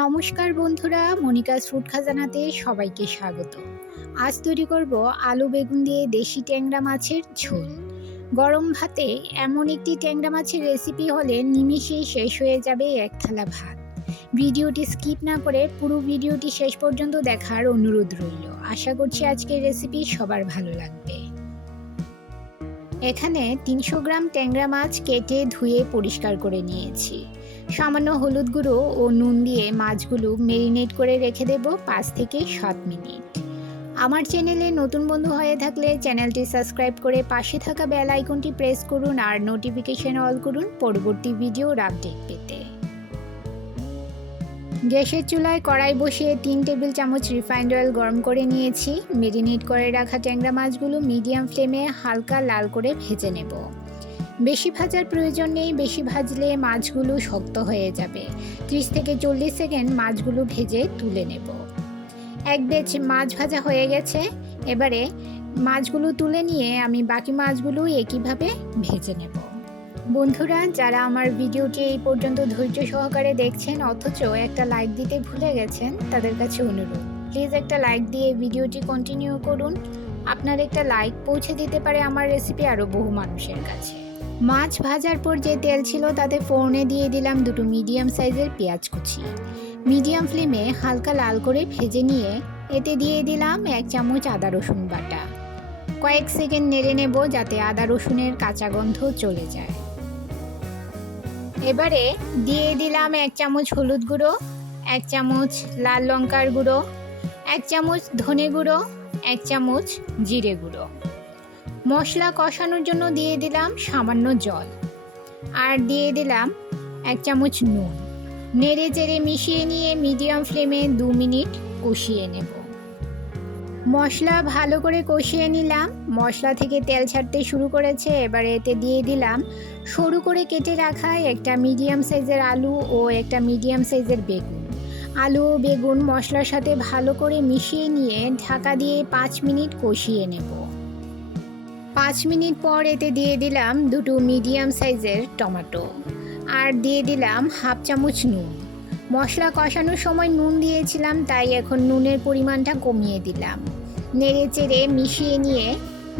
নমস্কার বন্ধুরা, Monica's food খাজানাতে সবাইকে স্বাগত। আজ তৈরি করব আলু বেগুন দিয়ে দেশি ট্যাংরা মাছের ঝোল। গরম ভাতে এমন একটি ট্যাংরা মাছের রেসিপি হলে নিমিষেই শেষ হয়ে যাবে এক থালা ভাত। ভিডিওটি স্কিপ না করে পুরো ভিডিওটি শেষ পর্যন্ত দেখার অনুরোধ রইল। আশা করছি আজকের রেসিপি সবার ভালো লাগবে। এখানে 300 গ্রাম ট্যাংরা মাছ কেটে ধুয়ে পরিষ্কার করে নিয়েছি। সামান্য হলুদ গুঁড়ো ও নুন দিয়ে মাছগুলো ম্যারিনেট করে রেখে দেব 5 থেকে 7 মিনিট। আমার চ্যানেলে নতুন বন্ধু হয়ে থাকলে চ্যানেলটি সাবস্ক্রাইব করে পাশে থাকা বেল আইকনটি প্রেস করুন আর নোটিফিকেশন অল করুন পরবর্তী ভিডিওর আপডেট পেতে। গ্যাসের চুলায় কড়াই বসিয়ে 3 টেবিল চামচ রিফাইন্ড অয়েল গরম করে নিয়েছি। ম্যারিনেট করে রাখা ট্যাংরা মাছগুলো মিডিয়াম ফ্লেমে হালকা লাল করে ভেজে নেব। বেশি ভাজার প্রয়োজন নেই, বেশি ভাজলে মাছগুলো শক্ত হয়ে যাবে। 30 থেকে 40 সেকেন্ড মাছগুলো ভেজে তুলে নেব। এক ব্যাচ মাছ ভাজা হয়ে গেছে। এবারে মাছগুলো তুলে নিয়ে আমি বাকি মাছগুলো একইভাবে ভেজে নেব। বন্ধুরা, যারা আমার ভিডিওটি এই পর্যন্ত ধৈর্য সহকারে দেখছেন অথচ একটা লাইক দিতে ভুলে গেছেন, তাদের কাছে অনুরোধ, প্লিজ একটা লাইক দিয়ে ভিডিওটি কন্টিনিউ করুন। আপনার একটা লাইক পৌঁছে দিতে পারে আমার রেসিপি আরও বহু মানুষের কাছে। মাছ ভাজার পর যে তেল ছিল তাতে ফোড়নে দিয়ে দিলাম 2 মিডিয়াম সাইজের পেঁয়াজ কুচি। মিডিয়াম ফ্লেমে হালকা লাল করে ভেজে নিয়ে এতে দিয়ে দিলাম 1 চামচ আদা রসুন বাটা। কয়েক সেকেন্ড নেড়ে নেব যাতে আদা রসুনের কাঁচা গন্ধ চলে যায়। এবারে দিয়ে দিলাম 1 চামচ হলুদ গুঁড়ো, 1 চামচ লাল লঙ্কার গুঁড়ো, 1 চামচ ধনে গুঁড়ো, 1 চামচ জিরে গুঁড়ো। মশলা কষানোর জন্য দিয়ে দিলাম সামান্য জল আর দিয়ে দিলাম 1 চামচ নুন। নেড়ে চেড়ে মিশিয়ে নিয়ে মিডিয়াম ফ্লেমে 2 মিনিট কষিয়ে নেব। মশলা ভালো করে কষিয়ে নিলাম। মশলা থেকে তেল ছাড়তে শুরু করেছে। এবারে এতে দিয়ে দিলাম সরু করে কেটে রাখা একটা মিডিয়াম সাইজের আলু ও একটা মিডিয়াম সাইজের বেগুন। আলু ও বেগুন মশলার সাথে ভালো করে মিশিয়ে নিয়ে ঢাকা দিয়ে 5 মিনিট কষিয়ে নেব। 5 মিনিট পর এতে দিয়ে দিলাম 2 মিডিয়াম সাইজের টমেটো আর দিয়ে দিলাম 1/2 চামচ নুন। মশলা কষানোর সময় নুন দিয়েছিলাম, তাই এখন নুনের পরিমাণটা কমিয়ে দিলাম। নেড়ে চেড়ে মিশিয়ে নিয়ে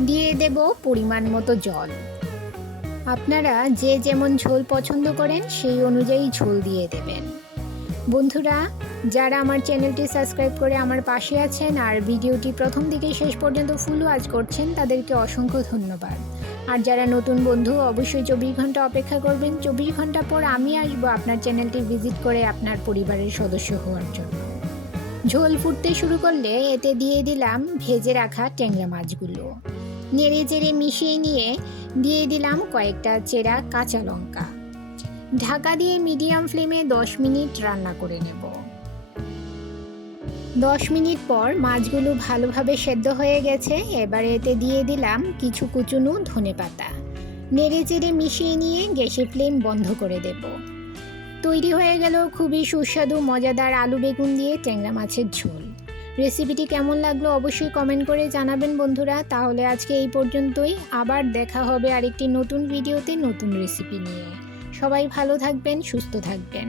দিয়ে দেব পরিমাণ মতো জল। আপনারা যে যেমন ঝোল পছন্দ করেন সেই অনুযায়ী ঝোল দিয়ে দেবেন। বন্ধুরা, যারা আমার চ্যানেলটি সাবস্ক্রাইব করে আমার পাশে আছেন আর ভিডিওটি প্রথম থেকে শেষ পর্যন্ত ফুল ওয়াচ করছেন, তাদেরকে অসংখ্য ধন্যবাদ। আর যারা নতুন বন্ধু, অবশ্যই 24 ঘন্টা অপেক্ষা করবেন। 24 ঘন্টা পর আমি আসবো আপনার চ্যানেলটি ভিজিট করে আপনার পরিবারের সদস্য হওয়ার জন্য। ঝোল ফুটতে শুরু করলে এতে দিয়ে দিলাম ভেজে রাখা ট্যাংরা মাছগুলো। নেড়ে চেড়ে মিশিয়ে নিয়ে দিয়ে দিলাম কয়েকটা চেরা কাঁচা লঙ্কা। ঢাকা দিয়ে মিডিয়াম ফ্লেমে 10 মিনিট রান্না করে নেব। 10 মিনিট পর মাছগুলো ভালোভাবে সেদ্ধ হয়ে গেছে। এবারে এতে দিয়ে দিলাম কিছু কুচনো ধনেপাতা। নেড়ে চেড়ে মিশিয়ে নিয়ে গ্যাসের ফ্লেম বন্ধ করে দেব। তৈরি হয়ে গেল খুবই সুস্বাদু মজাদার আলু বেগুন দিয়ে ট্যাংরা মাছের ঝোল। রেসিপিটি কেমন লাগলো অবশ্যই কমেন্ট করে জানাবেন বন্ধুরা। তাহলে আজকে এই পর্যন্তই। আবার দেখা হবে আরেকটি নতুন ভিডিওতে নতুন রেসিপি নিয়ে। সবাই ভালো থাকবেন, সুস্থ থাকবেন।